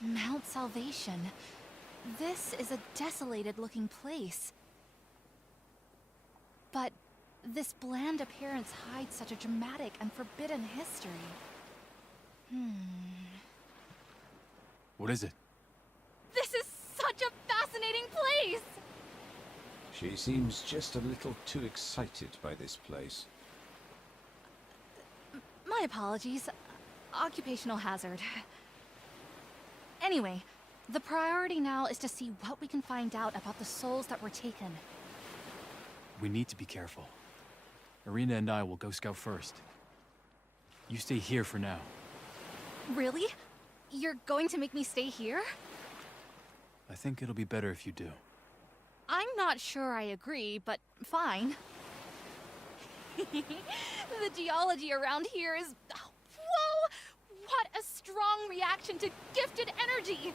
Mount Salvation. This is a desolated-looking place. But this bland appearance hides such a dramatic and forbidden history. What is it? This is such a fascinating place! She seems just a little too excited by this place. My apologies. Occupational hazard. Anyway, the priority now is to see what we can find out about the souls that were taken. We need to be careful. Irina and I will go scout first. You stay here for now. Really? You're going to make me stay here? I think it'll be better if you do. I'm not sure I agree, but fine. The geology around here is... Whoa! What a strong reaction to gifted energy!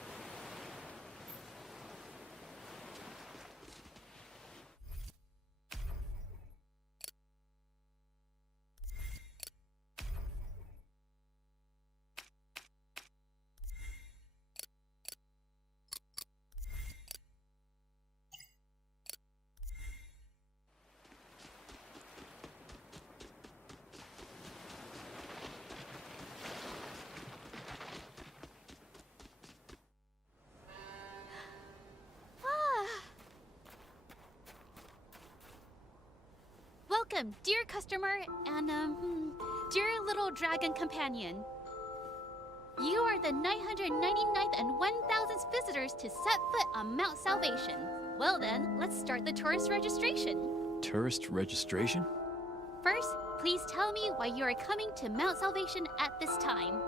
Welcome, dear customer and, dear little dragon companion. You are the 999th and 1000th visitors to set foot on Mount Salvation. Well then, let's start the tourist registration. Tourist registration? First, please tell me why you are coming to Mount Salvation at this time.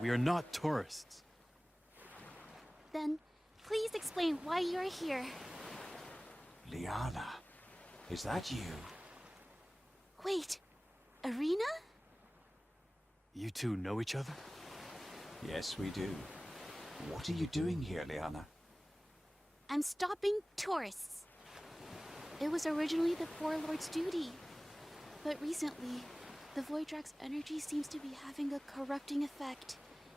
We are not tourists. Then, please explain why you are here. Liana, is that you? Wait, Irina? You two know each other? Yes, we do. What are you doing here, Liana? I'm stopping tourists. It was originally the Four Lords' duty. But recently, the Voidrak's energy seems to be having a corrupting effect,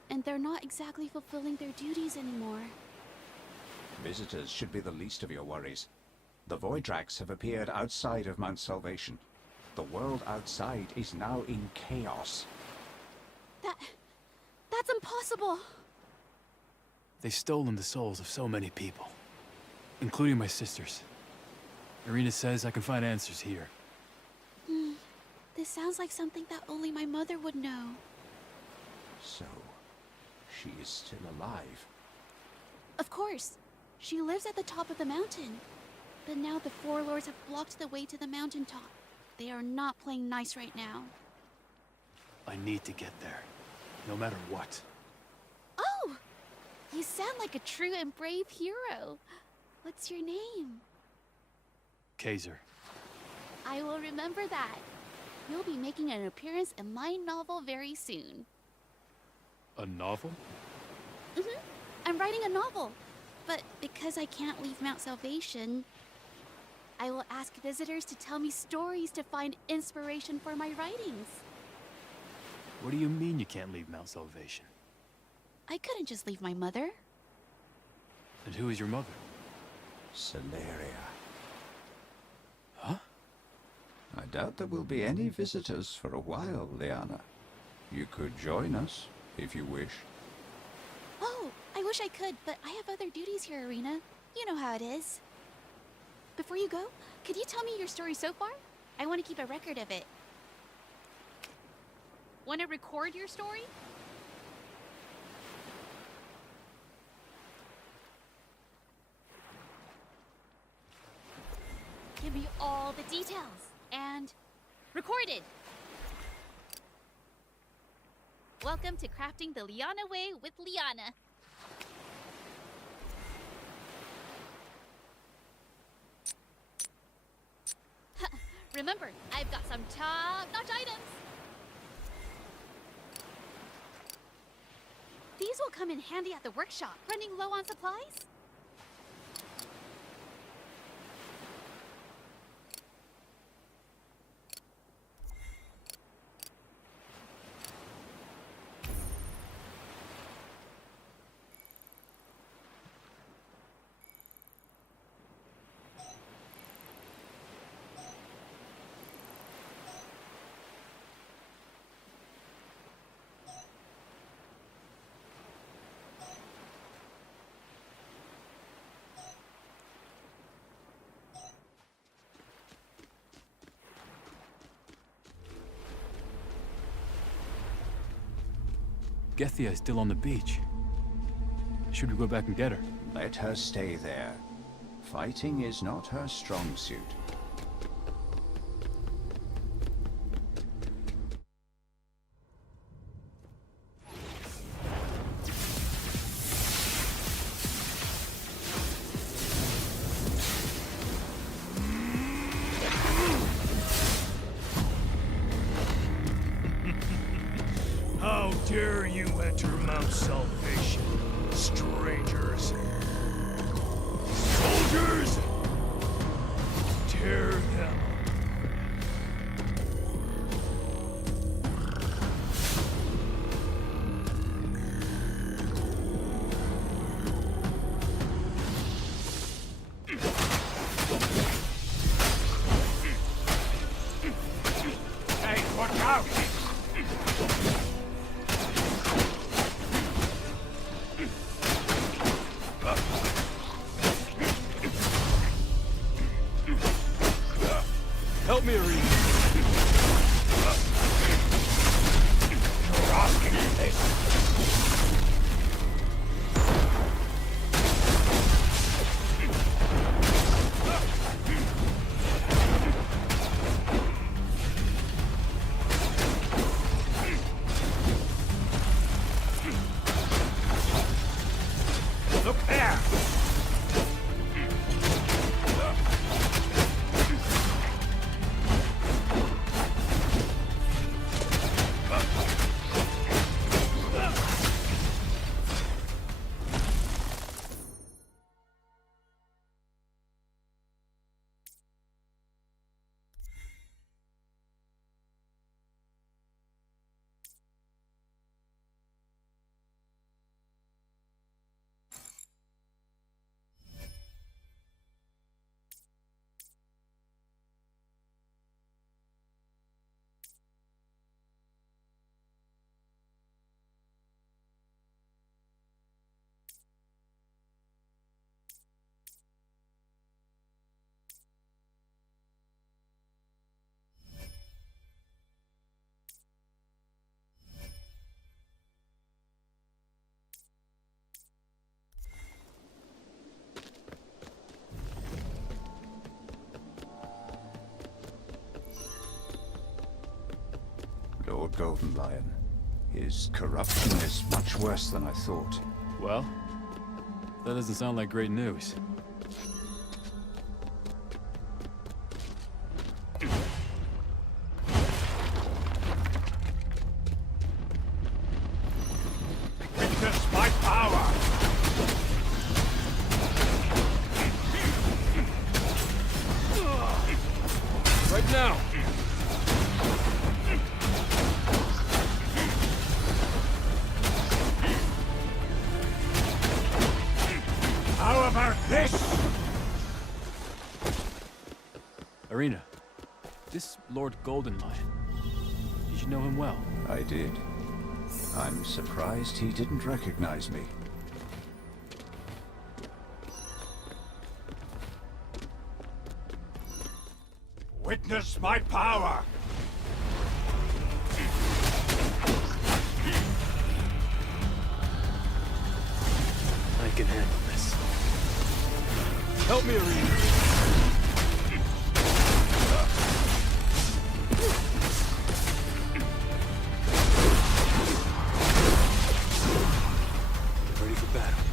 and they're not exactly fulfilling their duties anymore. Visitors should be the least of your worries. The Voidraks have appeared outside of Mount Salvation. The world outside is now in chaos. That's impossible! They've stolen the souls of so many people, including my sisters. Irina says I can find answers here. This sounds like something that only my mother would know. So, she is still alive. Of course. She lives at the top of the mountain. But now the Four Lords have blocked the way to the mountaintop. They are not playing nice right now. I need to get there, no matter what. Oh! You sound like a true and brave hero. What's your name? Kaiser. I will remember that. You'll be making an appearance in my novel very soon. A novel? I'm writing a novel. But because I can't leave Mount Salvation, I will ask visitors to tell me stories to find inspiration for my writings. What do you mean you can't leave Mount Salvation? I couldn't just leave my mother. And who is your mother? Celeria. Huh? I doubt there will be any visitors for a while, Liana. You could join us, if you wish. Oh, I wish I could, but I have other duties here, Irina. You know how it is. Before you go, could you tell me your story so far? I want to keep a record of it. Want to record your story? Give me all the details. And recorded. Welcome to Crafting the Liana Way with Liana. Remember, I've got some top-notch items. These will come in handy at the workshop. Running low on supplies? Gethia is still on the beach. Should we go back and get her? Let her stay there. Fighting is not her strong suit. How dare you enter Mount Salvation, strangers? Soldiers! Tear them. Hey, watch out! Help me, Irina. You're asking for this. Look there! Lord Golden Lion. His corruption is much worse than I thought. Well, that doesn't sound like great news. Witness my power! Right now! How about this? Irina, this Lord Golden Lion, did you know him well? I did. I'm surprised he didn't recognize me. Witness my power! I can handle this. Help me, Irina! Get ready for battle.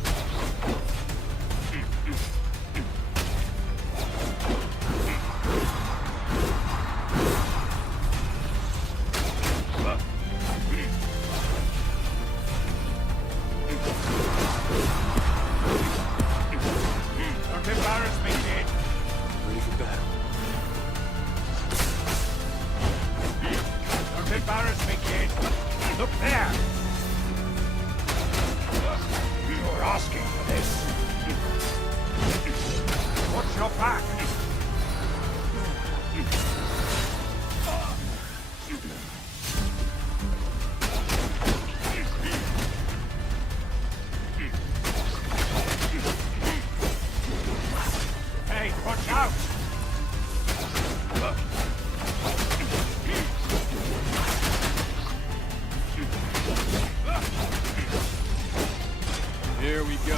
Don't embarrass me, kid! Ready for battle. Don't embarrass me, kid! Look there! You're asking for this. Watch your back! Hey, watch out! Ready, go.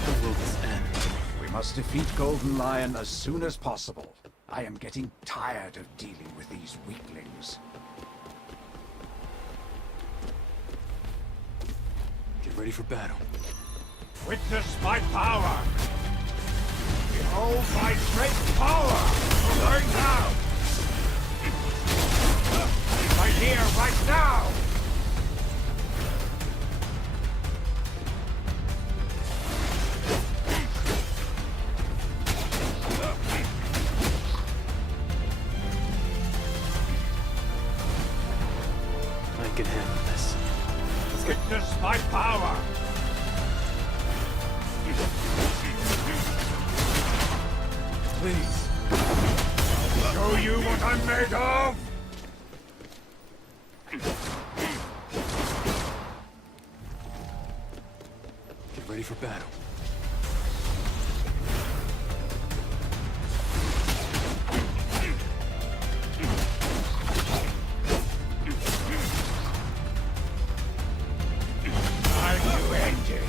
When will this end? We must defeat Golden Lion as soon as possible. I am getting tired of dealing with these weaklings. Get ready for battle. Witness my power! Behold my great power! Learn now! Right here, right now! I can handle this. Witness my power! Please. Show you what I'm made of! Get ready for battle. Time to end it!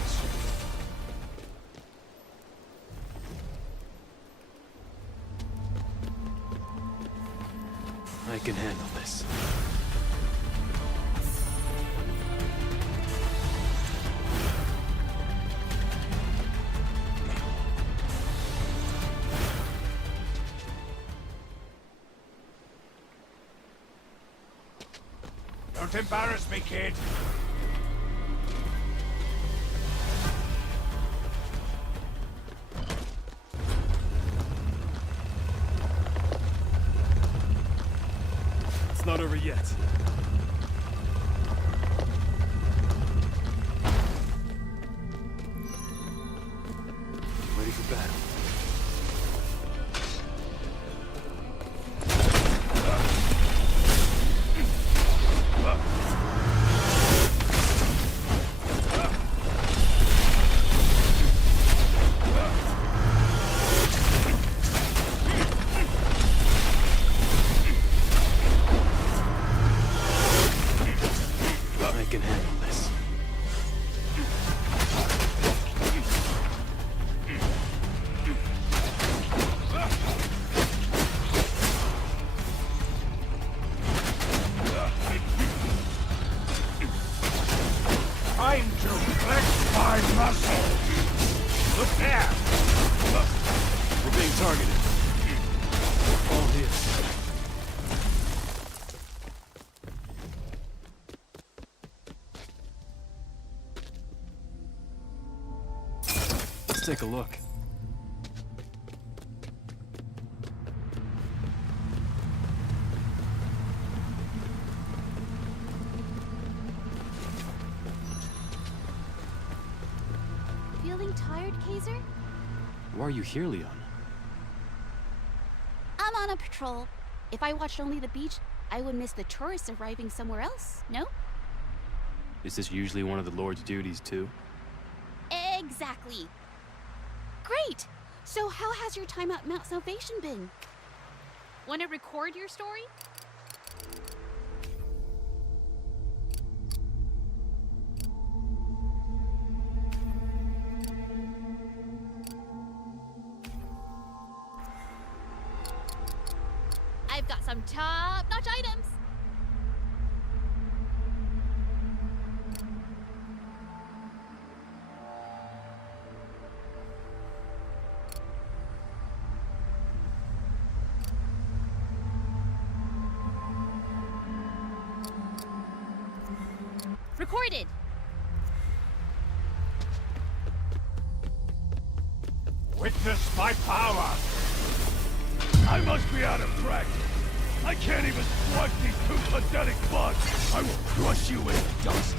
I can handle this. Don't embarrass me, kid! It's not over yet. Get ready for battle. I can handle this. Time to flex my muscles! Look there! We're being targeted. All here. Let's take a look. Feeling tired, Kaiser? Why are you here, Leon? I'm on a patrol. If I watched only the beach, I would miss the tourists arriving somewhere else, no? Is this usually one of the Lord's duties, too? Exactly. Great! So how has your time at Mount Salvation been? Want to record your story? I've got some top-notch items. Recorded. Witness my power! I must be out of practice. I can't even squash these two pathetic bugs. I will crush you in dust.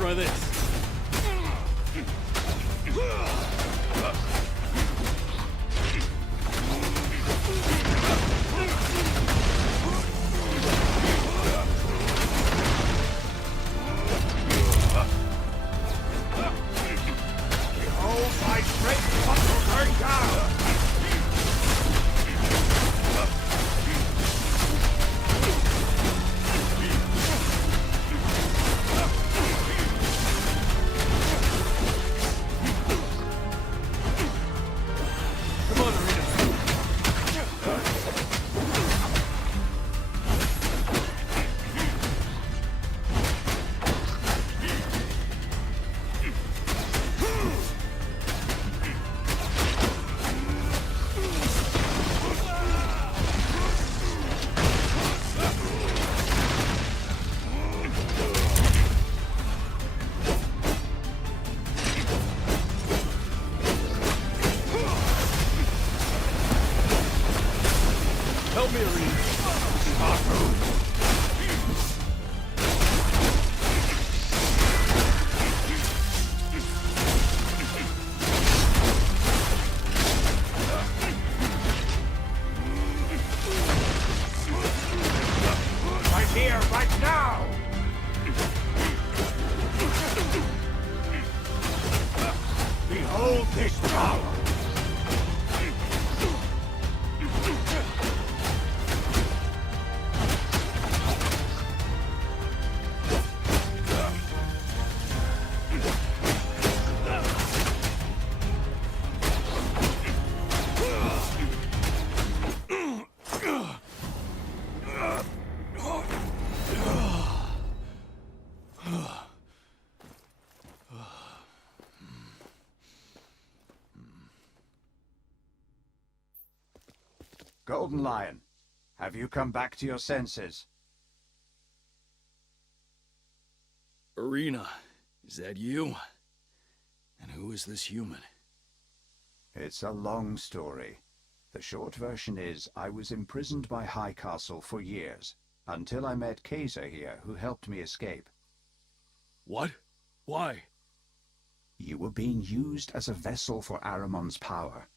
try this. Behold my great muscle burn down! Come on, Arena. Help me, Arena. Right here, right now! Behold this power! Golden Lion, have you come back to your senses? Arena, is that you? And who is this human? It's a long story. The short version is, I was imprisoned by High Castle for years, until I met Kaiser here, who helped me escape. What? Why? You were being used as a vessel for Aramon's power.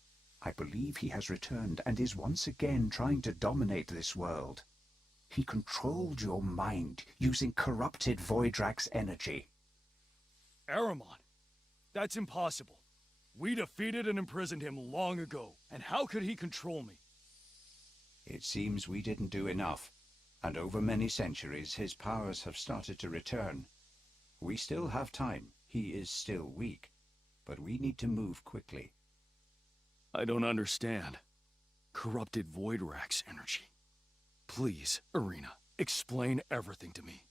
I believe he has returned and is once again trying to dominate this world. He controlled your mind using corrupted Voidrax energy. Aramon? That's impossible. We defeated and imprisoned him long ago, and how could he control me? It seems we didn't do enough, and over many centuries his powers have started to return. We still have time. He is still weak, but we need to move quickly. I don't understand. Corrupted Voidrax energy. Please, Arena, explain everything to me.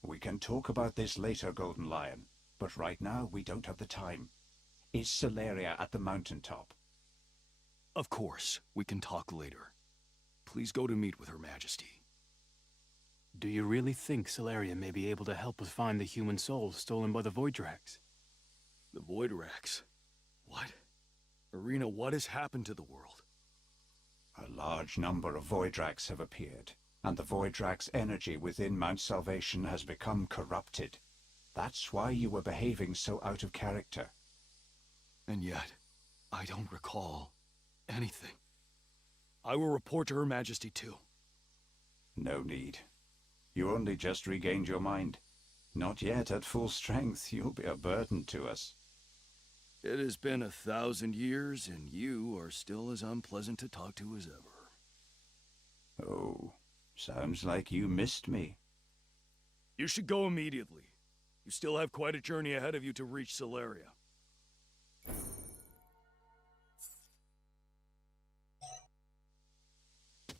We can talk about this later, Golden Lion, but right now we don't have the time. Is Celeria at the mountaintop? Of course, we can talk later. Please go to meet with Her Majesty. Do you really think Celeria may be able to help us find the human souls stolen by the Voidrax? The Voidrax? What? Arena, what has happened to the world? A large number of Voidrax have appeared, and the Voidrax energy within Mount Salvation has become corrupted. That's why you were behaving so out of character. And yet, I don't recall anything. I will report to Her Majesty too. No need. You only just regained your mind. Not yet at full strength. You'll be a burden to us. It has been 1,000 years, and you are still as unpleasant to talk to as ever. Oh, sounds like you missed me. You should go immediately. You still have quite a journey ahead of you to reach Celeria.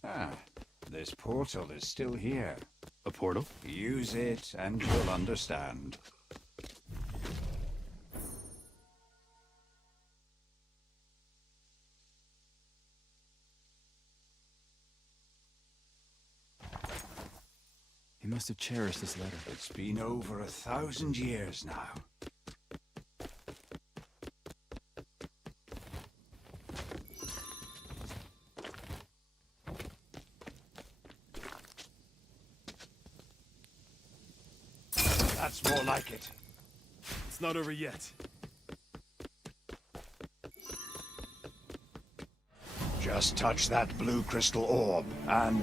Ah, this portal is still here. A portal? Use it, and you'll understand. He must have cherished this letter. It's been over 1,000 years now. That's more like it. It's not over yet. Just touch that blue crystal orb, and...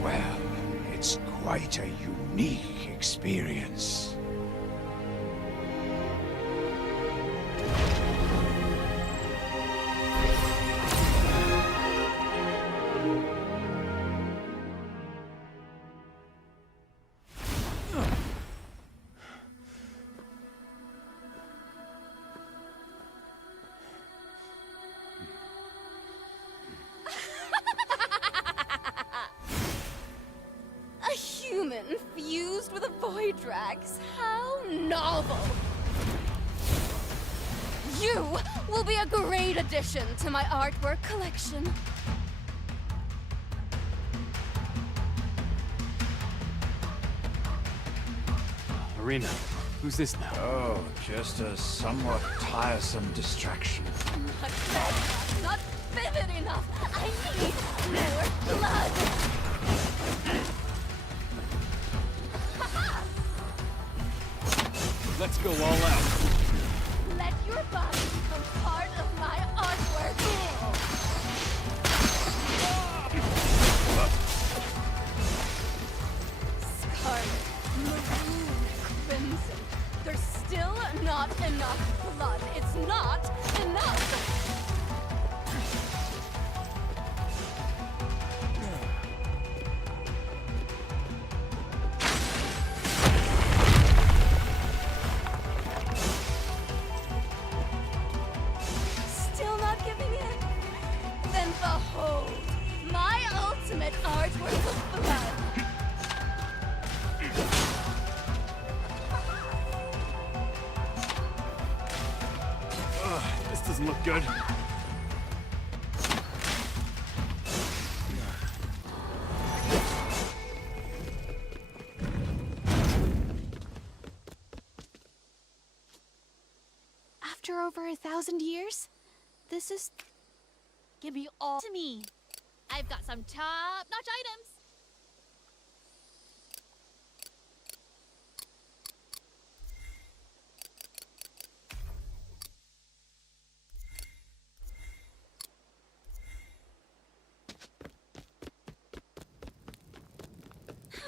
well, it's quite a unique experience. A human fused with a void drags? How novel! You will be a great addition to my artwork collection. Arena, who's this now? Oh, just a somewhat tiresome distraction. But that's not vivid enough. I need more blood. Let's go all out. Let your body become part of my artwork. Scarlet, maroon, crimson. There's still not enough blood. It's not enough. Still not giving in? Then behold, my ultimate artwork of blood. This doesn't look good. After over 1,000 years, this is... Give me all to me. I've got some top-notch items.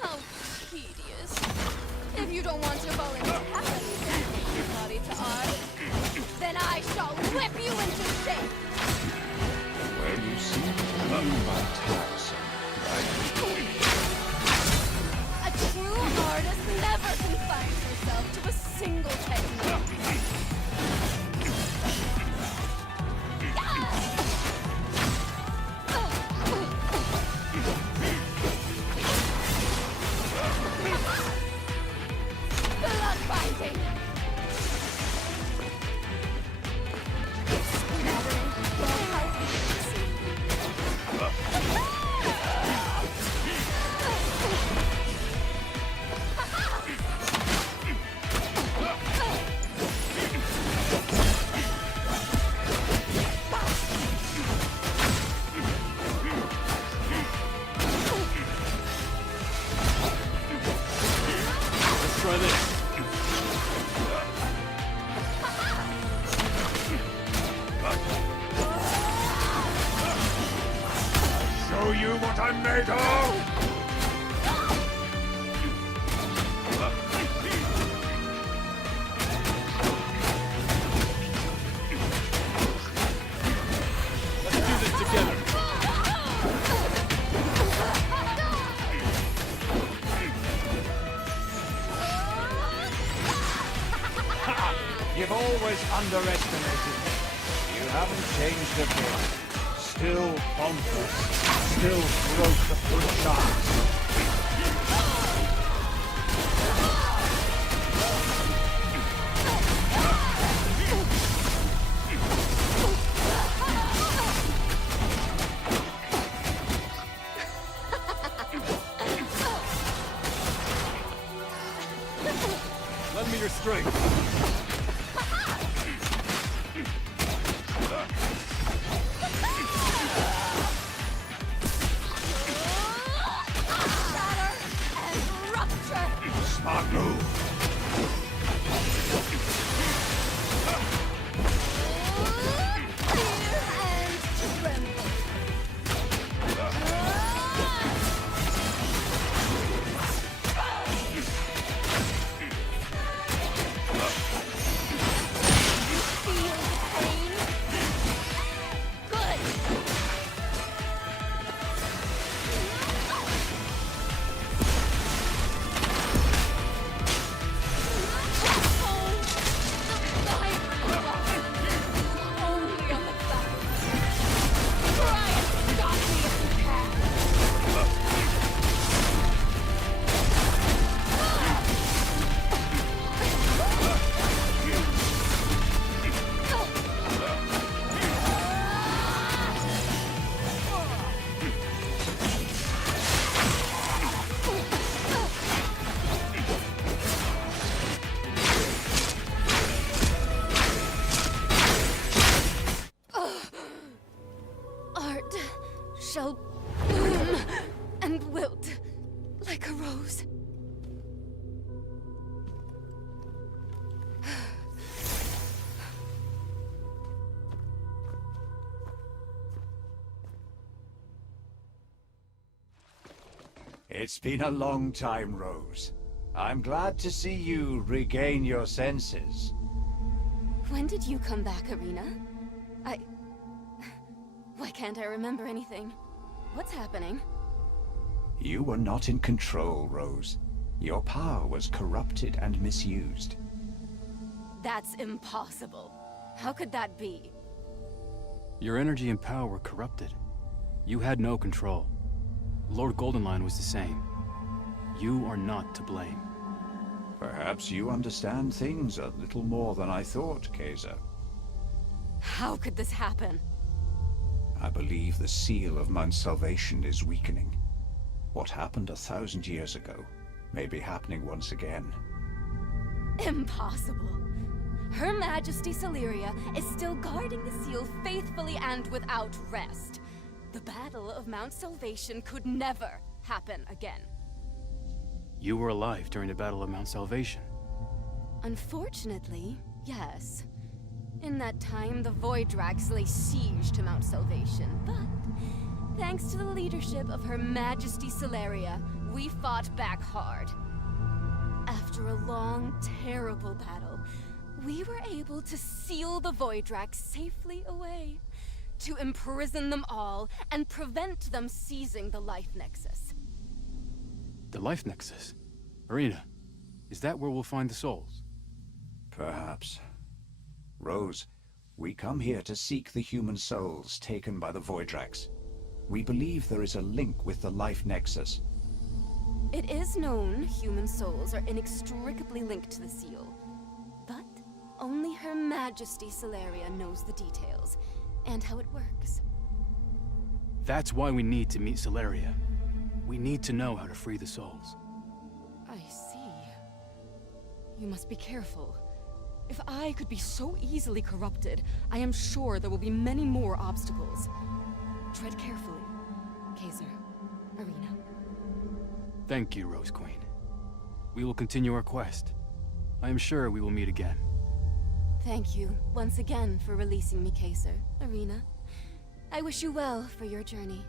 How tedious. If you don't want to voluntarily dedicate your body to art, then I shall whip you into shape. Well, you see, by tiresome. A true artist never confines herself to a single technique. Blood binding. Let's try this. Show you what I'm made of! Let's do this together. You've always underestimated me. You haven't changed a bit. Still pompous. Still broke the full chance. Lend me your strength. Shatter and rupture. Smart move. It's been a long time, Rose. I'm glad to see you regain your senses. When did you come back, Irina? Why can't I remember anything? What's happening? You were not in control, Rose. Your power was corrupted and misused. That's impossible. How could that be? Your energy and power were corrupted. You had no control. Lord Goldenline was the same. You are not to blame. Perhaps you understand things a little more than I thought, Kaiser. How could this happen? I believe the seal of Mount Salvation is weakening. What happened 1,000 years ago may be happening once again. Impossible. Her Majesty Celeria is still guarding the seal faithfully and without rest. The Battle of Mount Salvation could never happen again. You were alive during the Battle of Mount Salvation. Unfortunately, yes. In that time, the Void Drags lay siege to Mount Salvation, but thanks to the leadership of Her Majesty Celeria, we fought back hard. After a long, terrible battle, we were able to seal the Void Drags safely away, to imprison them all and prevent them seizing the Life Nexus. The Life Nexus? Irina, is that where we'll find the souls? Perhaps. Rose, we come here to seek the human souls taken by the Voidrax. We believe there is a link with the Life Nexus. It is known human souls are inextricably linked to the seal. But only Her Majesty Celeria knows the details, and how it works. That's why we need to meet Celeria. We need to know how to free the souls. I see. You must be careful. If I could be so easily corrupted, I am sure there will be many more obstacles. Tread carefully, Kaiser, Irina. Thank you, Rose Queen. We will continue our quest. I am sure we will meet again. Thank you once again for releasing me, Kaiser, Irina. I wish you well for your journey.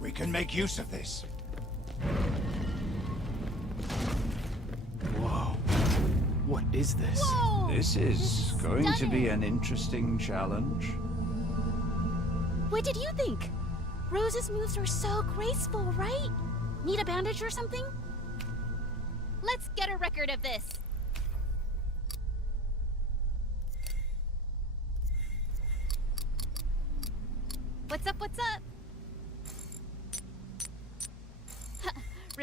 We can make use of this. Whoa. What is this? Whoa! This is going to be stunning. an interesting challenge. What did you think? Rose's moves are so graceful, right? Need a bandage or something? Let's get a record of this. What's up, what's up?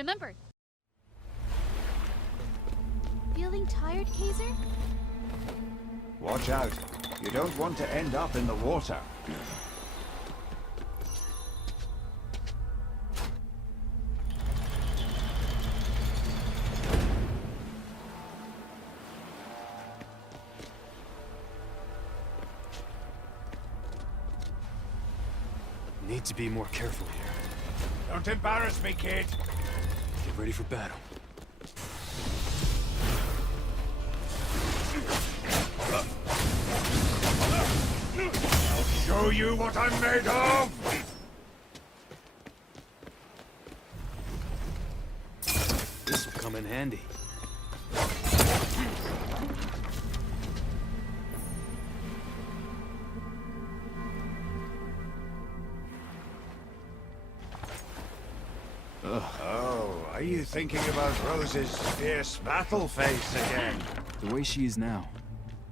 Remember. Feeling tired, Kaiser? Watch out. You don't want to end up in the water. Need to be more careful here. Don't embarrass me, kid. Get ready for battle. I'll show you what I'm made of! This will come in handy. Oh, are you thinking about Rose's fierce battle face again? The way she is now,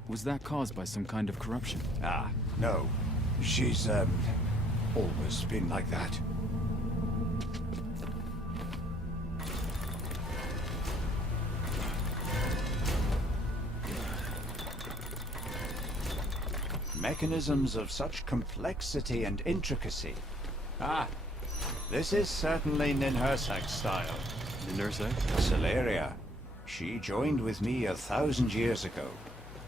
was that caused by some kind of corruption? Ah, no. She's, always been like that. Mechanisms of such complexity and intricacy. Ah, this is certainly Ninhursag's style. Ninhursag? Celeria. She joined with me 1,000 years ago.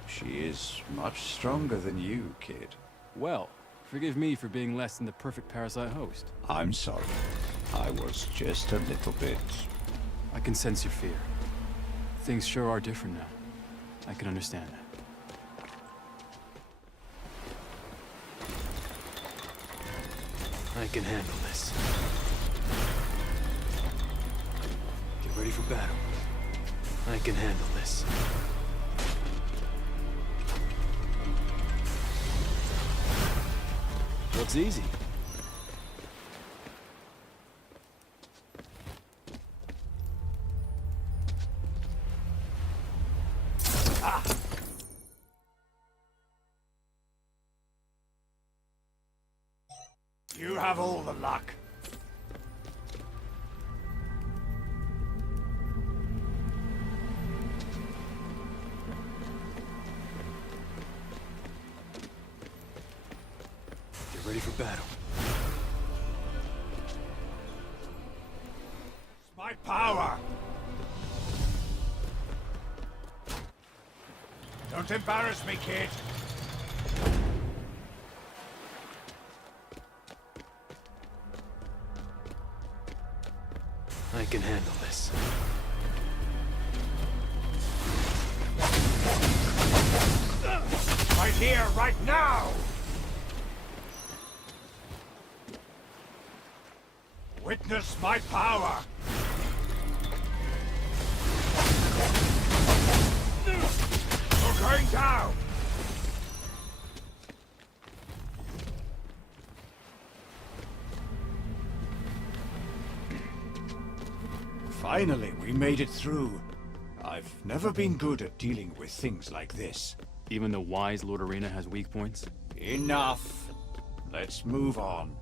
She is much stronger than you, kid. Well, forgive me for being less than the perfect parasite host. I'm sorry. I was just a little bit... I can sense your fear. Things sure are different now. I can understand that. I can handle this. Get ready for battle. I can handle this. Looks easy. You have all the luck. Get ready for battle. It's my power. Don't embarrass me, kid. I can handle this. Right here, right now! Witness my power! You're going down! Finally, we made it through. I've never been good at dealing with things like this. Even the wise Lord Arena has weak points? Enough. Let's move on.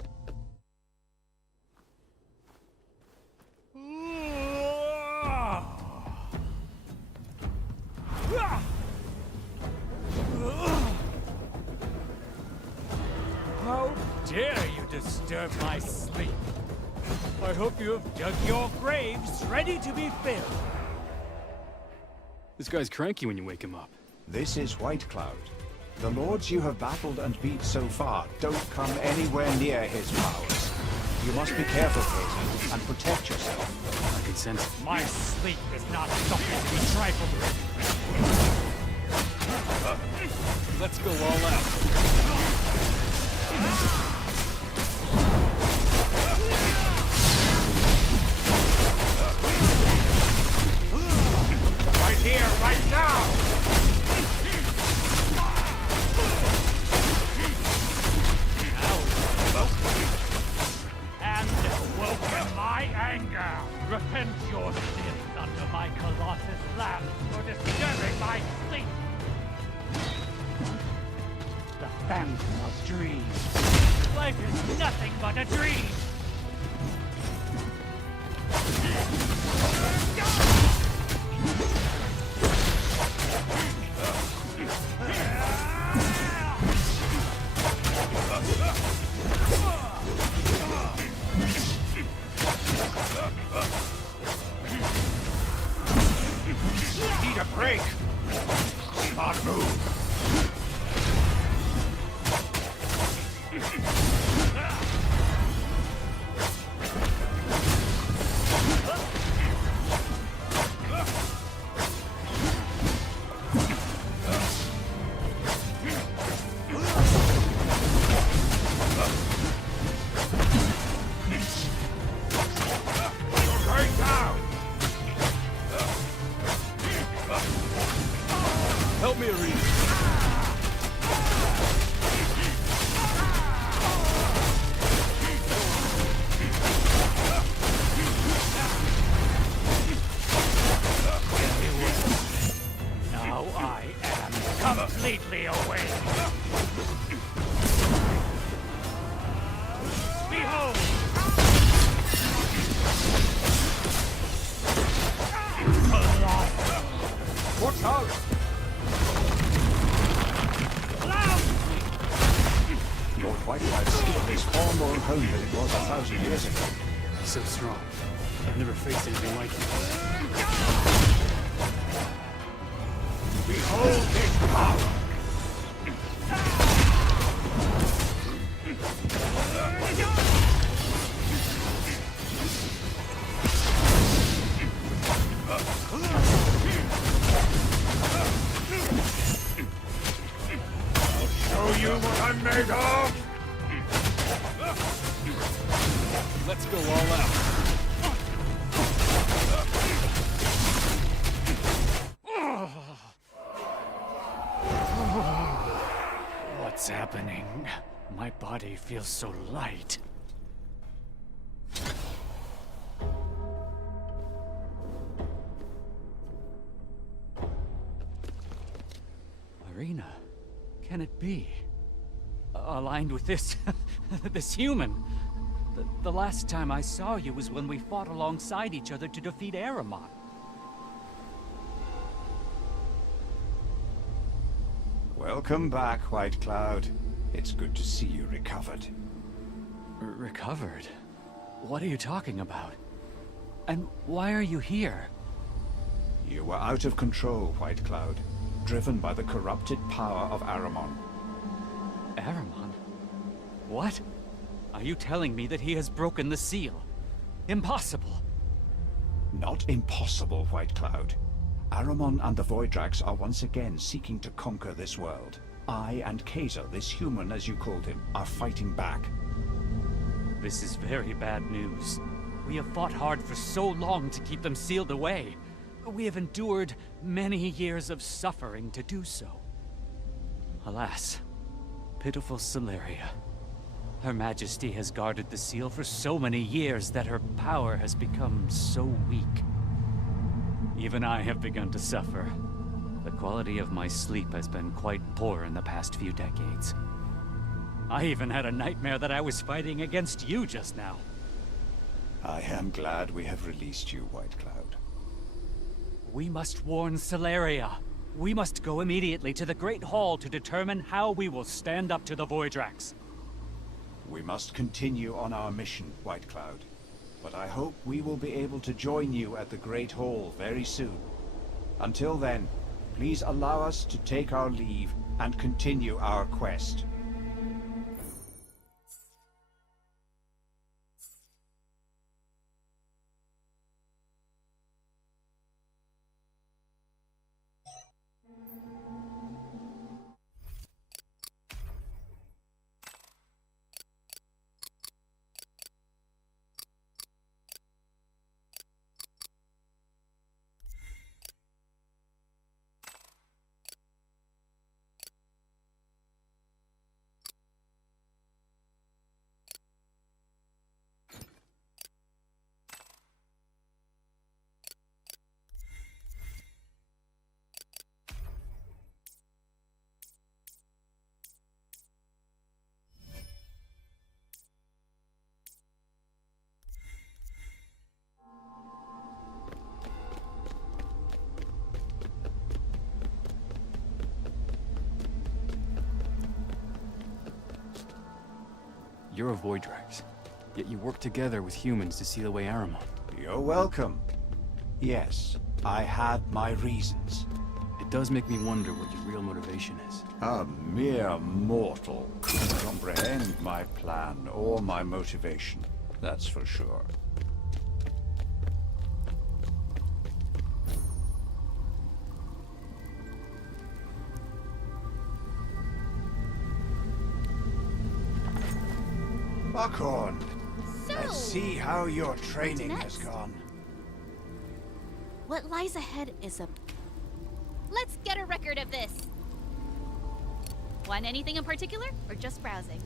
How dare you disturb my sleep? I hope you have dug your graves ready to be filled. This guy's cranky when you wake him up. This is White Cloud. The lords you have battled and beat so far don't come anywhere near his powers. You must be careful, Kate, and protect yourself. I can sense it. My sleep is not something to be trifled with. Let's go all out. Right here, right now! And welcome my anger. Repent your sins under my Colossus lamp for disturbing my sleep. The phantom of dreams. Life is nothing but a dream. need a break. Smart move. Help me, Arena. Now I am completely awake. Behold! Watch out! Lord Whiteline's skill is far more honed than it was 1,000 years ago. So strong. I've never faced anything like him. Behold his power! Show you what I'm made of! Let's go all out. What's happening? My body feels so light. Arena, can it be? Aligned with this... this human? The last time I saw you was when we fought alongside each other to defeat Aramon. Welcome back, White Cloud. It's good to see you recovered. Recovered? What are you talking about? And why are you here? You were out of control, White Cloud, driven by the corrupted power of Aramon. Aramon? What? Are you telling me that he has broken the seal? Impossible! Not impossible, White Cloud. Aramon and the Voidrax are once again seeking to conquer this world. I and Kaiser, this human as you called him, are fighting back. This is very bad news. We have fought hard for so long to keep them sealed away. We have endured many years of suffering to do so. Alas, pitiful Celeria. Her Majesty has guarded the seal for so many years that her power has become so weak. Even I have begun to suffer. The quality of my sleep has been quite poor in the past few decades. I even had a nightmare that I was fighting against you just now. I am glad we have released you, White Cloud. We must warn Celeria. We must go immediately to the Great Hall to determine how we will stand up to the Voidrax. We must continue on our mission, White Cloud. But I hope we will be able to join you at the Great Hall very soon. Until then, please allow us to take our leave and continue our quest. You're a Voidrax, yet you work together with humans to seal away Aramon. You're welcome. Yes, I had my reasons. It does make me wonder what your real motivation is. A mere mortal couldn't comprehend my plan or my motivation, that's for sure. Buckhorn, let's see how your training has gone. What lies ahead is a... Let's get a record of this. Want anything in particular, or just browsing?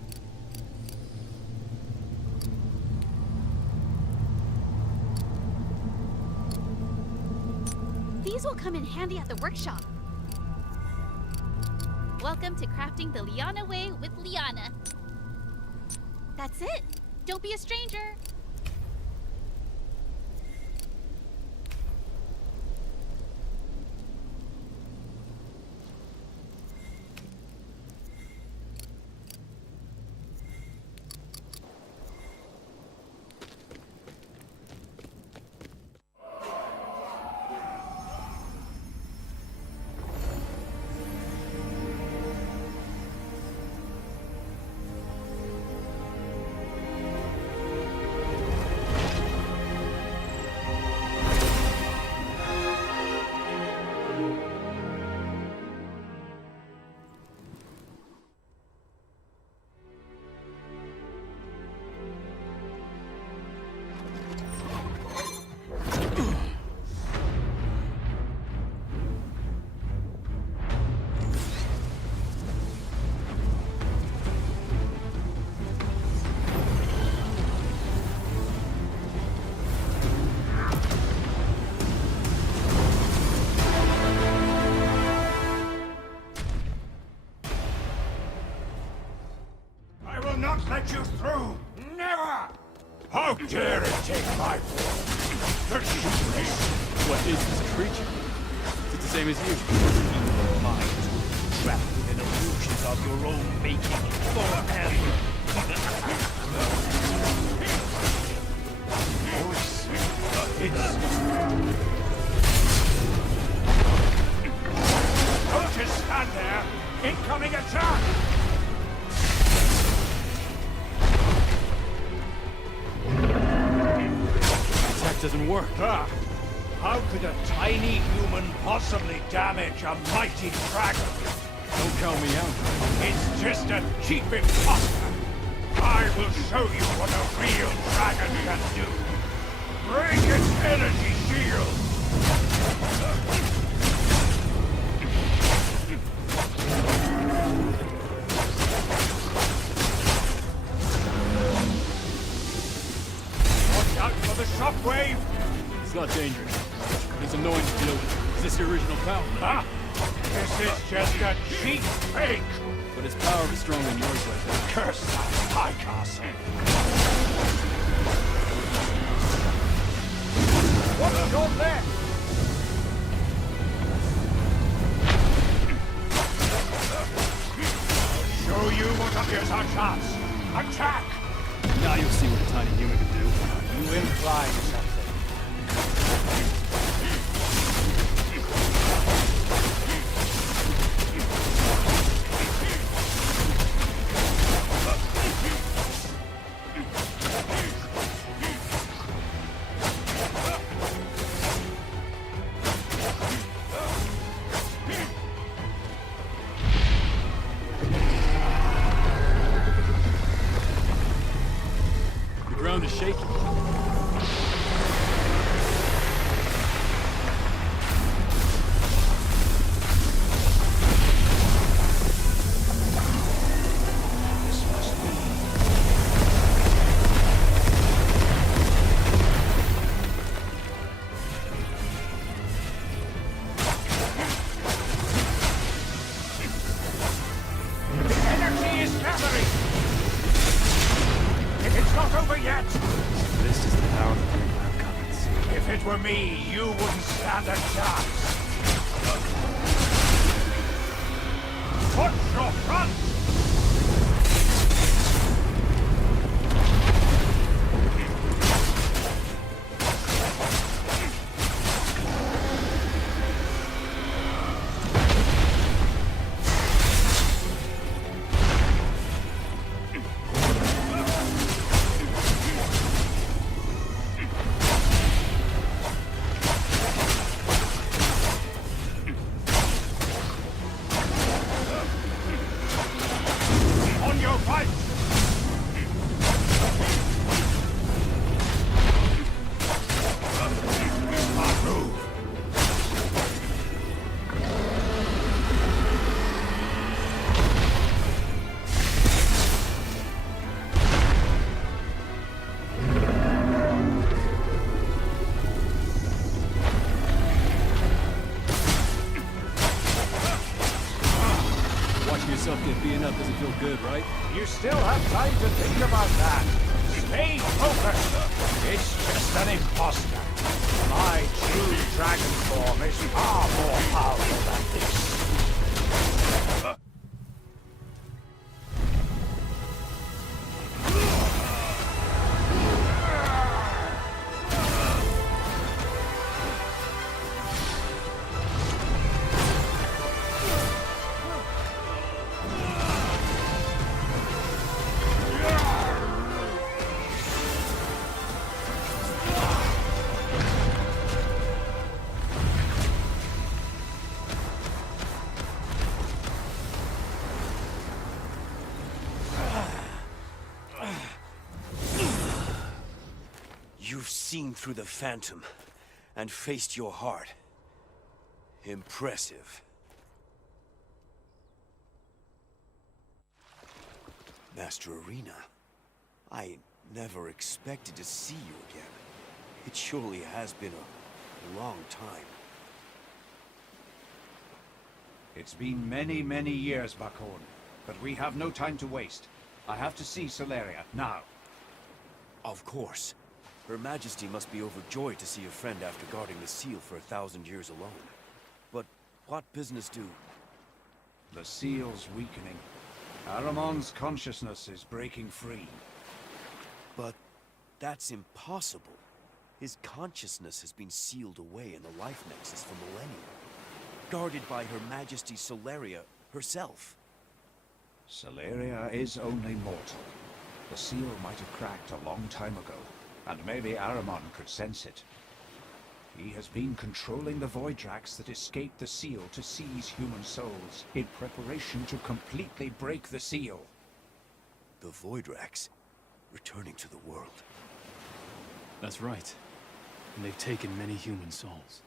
These will come in handy at the workshop. Welcome to Crafting the Liana Way with Liana. That's it. Don't be a stranger. Not let you through! Never! How dare it take my form? What is this creature? Is it the same as you? Your mind trapped within illusions of your own making forever. Voice Don't just stand there! Incoming attack! Doesn't work. Ah, how could a tiny human possibly damage a mighty dragon? Don't count me out. It's just a cheap imposter. I will show you what a real dragon can do. Break its energy shield. Out for the shockwave! It's not dangerous. It's annoying to deal with. Is this your original power? Ah! This is just a cheap fake! But its power is stronger than yours right now. Curse that high castle! What's your left? I'll show you what appears our chance! Attack! Now you'll see what a tiny human can do. You implied something. The ground is shaking. This is the power of the Green Goblins. If it were me, you wouldn't stand a chance. Watch your front! yourself get beaten up doesn't feel good, right? You still have time to think about that. Stay focused. It's just an imposter. My true dragon form is far more powerful than this. You've seen through the Phantom and faced your heart. Impressive. Master Arena, I never expected to see you again. It surely has been a long time. It's been many, many years, Buckhorn. But we have no time to waste. I have to see Solaria, now. Of course. Her Majesty must be overjoyed to see a friend after guarding the seal for 1,000 years alone. But what business do? The seal's weakening. Aramon's consciousness is breaking free. But that's impossible. His consciousness has been sealed away in the Life Nexus for millennia. Guarded by Her Majesty Solaria herself. Solaria is only mortal. The seal might have cracked a long time ago, and maybe Aramon could sense it. He has been controlling the Voidrax that escaped the seal to seize human souls, in preparation to completely break the seal. The Voidrax, returning to the world. That's right. And they've taken many human souls.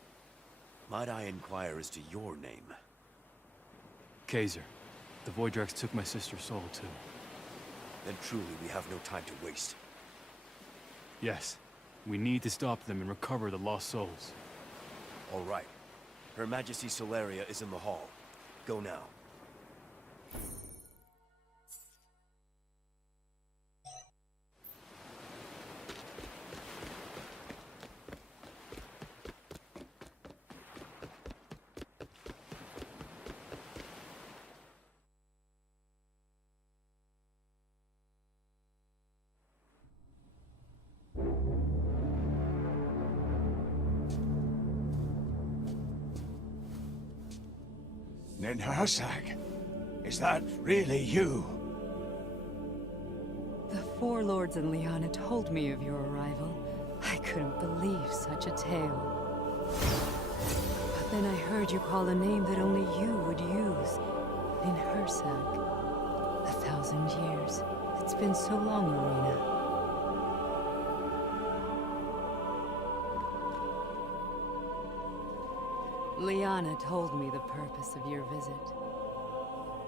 Might I inquire as to your name? Kaiser. The Voidrax took my sister's soul, too. Then truly we have no time to waste. Yes. We need to stop them and recover the lost souls. All right. Her Majesty Solaria is in the hall. Go now. Ninhursag, is that really you? The Four Lords and Liana told me of your arrival. I couldn't believe such a tale. But then I heard you call a name that only you would use. Ninhursag. 1,000 years. It's been so long, Arena. Liana told me the purpose of your visit.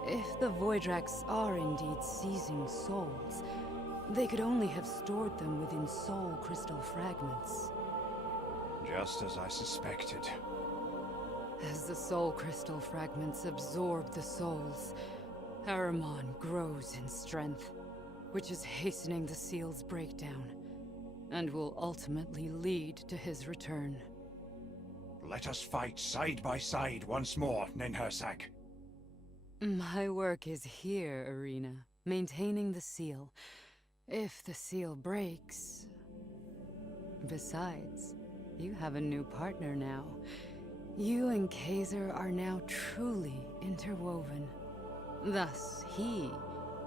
If the Voidrax are indeed seizing souls, they could only have stored them within soul crystal fragments. Just as I suspected. As the soul crystal fragments absorb the souls, Aramon grows in strength, which is hastening the seal's breakdown, and will ultimately lead to his return. Let us fight side by side once more, Ninhursag. My work is here, Arena, maintaining the seal. If the seal breaks... Besides, you have a new partner now. You and Kaiser are now truly interwoven. Thus, he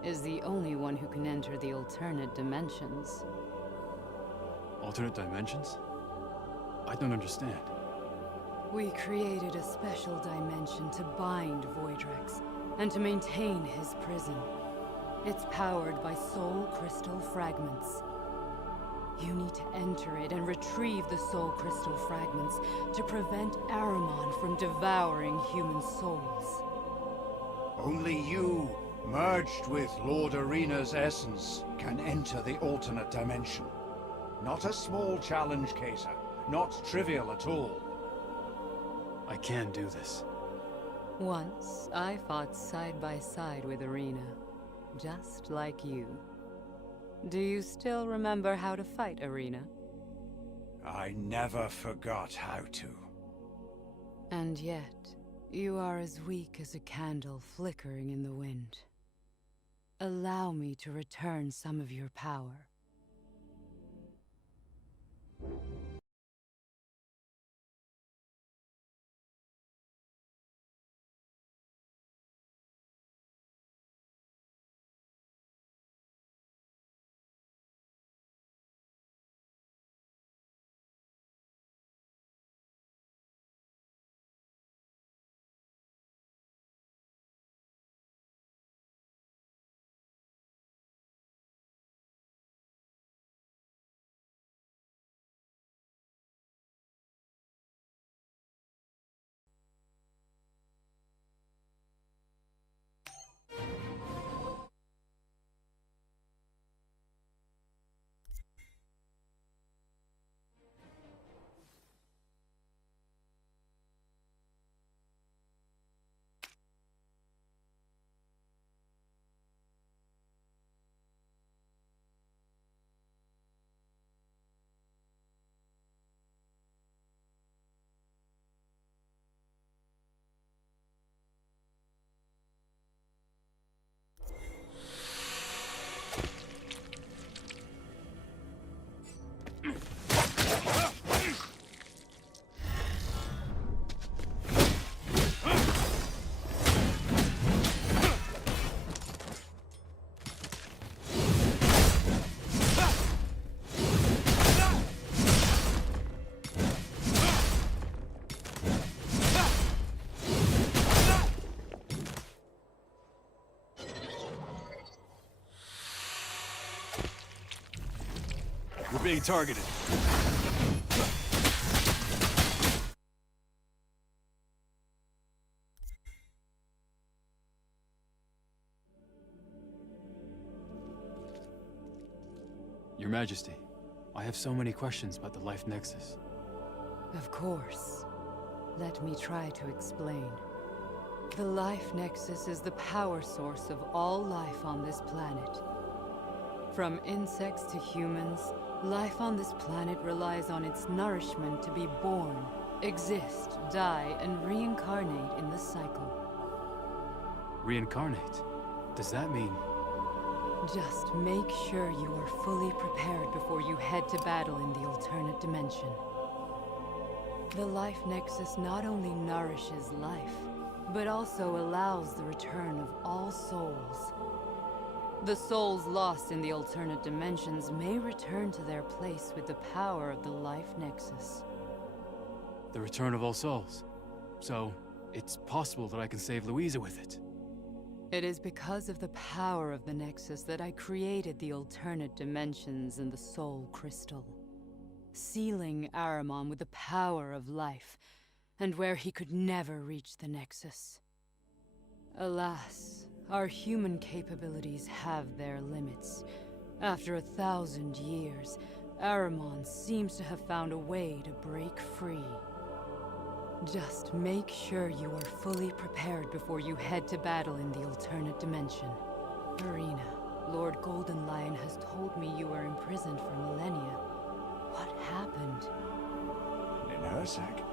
is the only one who can enter the alternate dimensions. Alternate dimensions? I don't understand. We created a special dimension to bind Voidrax, and to maintain his prison. It's powered by soul crystal fragments. You need to enter it and retrieve the soul crystal fragments to prevent Aramon from devouring human souls. Only you, merged with Lord Arena's essence, can enter the alternate dimension. Not a small challenge, Kaiser. Not trivial at all. I can do this. Once, I fought side by side with Arena, just like you. Do you still remember how to fight, Arena? I never forgot how to. And yet, you are as weak as a candle flickering in the wind. Allow me to return some of your power. We're being targeted. Your Majesty, I have so many questions about the Life Nexus. Of course. Let me try to explain. The Life Nexus is the power source of all life on this planet. From insects to humans, life on this planet relies on its nourishment to be born, exist, die, and reincarnate in the cycle. Reincarnate? Does that mean... Just make sure you are fully prepared before you head to battle in the alternate dimension. The Life Nexus not only nourishes life, but also allows the return of all souls. The souls lost in the alternate dimensions may return to their place with the power of the Life Nexus. The return of all souls. So, it's possible that I can save Louisa with it. It is because of the power of the Nexus that I created the alternate dimensions and the Soul Crystal, sealing Aramon with the power of life, and where he could never reach the Nexus. Alas, our human capabilities have their limits. After 1,000 years, Aramon seems to have found a way to break free. Just make sure you are fully prepared before you head to battle in the alternate dimension. Arena, Lord Golden Lion has told me you were imprisoned for millennia. What happened? Ninursak,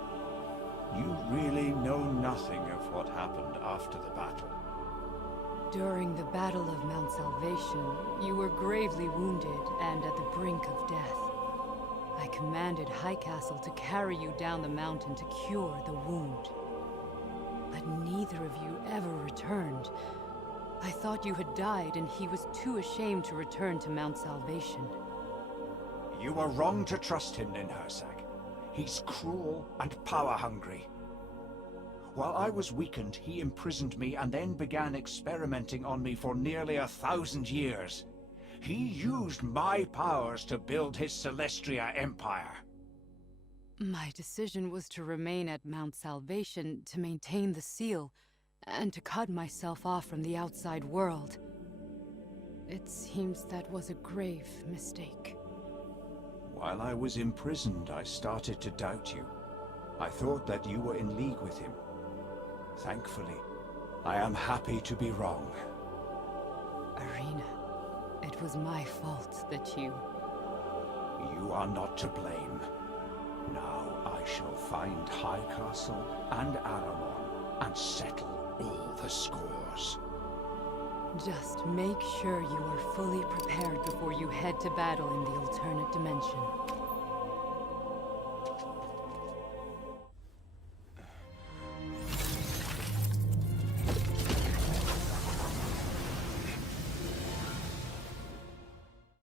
you really know nothing of what happened after the battle. During the Battle of Mount Salvation, you were gravely wounded and at the brink of death. I commanded High Castle to carry you down the mountain to cure the wound. But neither of you ever returned. I thought you had died and he was too ashamed to return to Mount Salvation. You were wrong to trust him, Ninursak. He's cruel and power-hungry. While I was weakened, he imprisoned me and then began experimenting on me for nearly 1,000 years. He used my powers to build his Celestria empire. My decision was to remain at Mount Salvation to maintain the seal, and to cut myself off from the outside world. It seems that was a grave mistake. While I was imprisoned, I started to doubt you. I thought that you were in league with him. Thankfully, I am happy to be wrong. Arena, it was my fault that you... You are not to blame. Now I shall find High Castle and Aramon and settle all the scores. Just make sure you are fully prepared before you head to battle in the alternate dimension.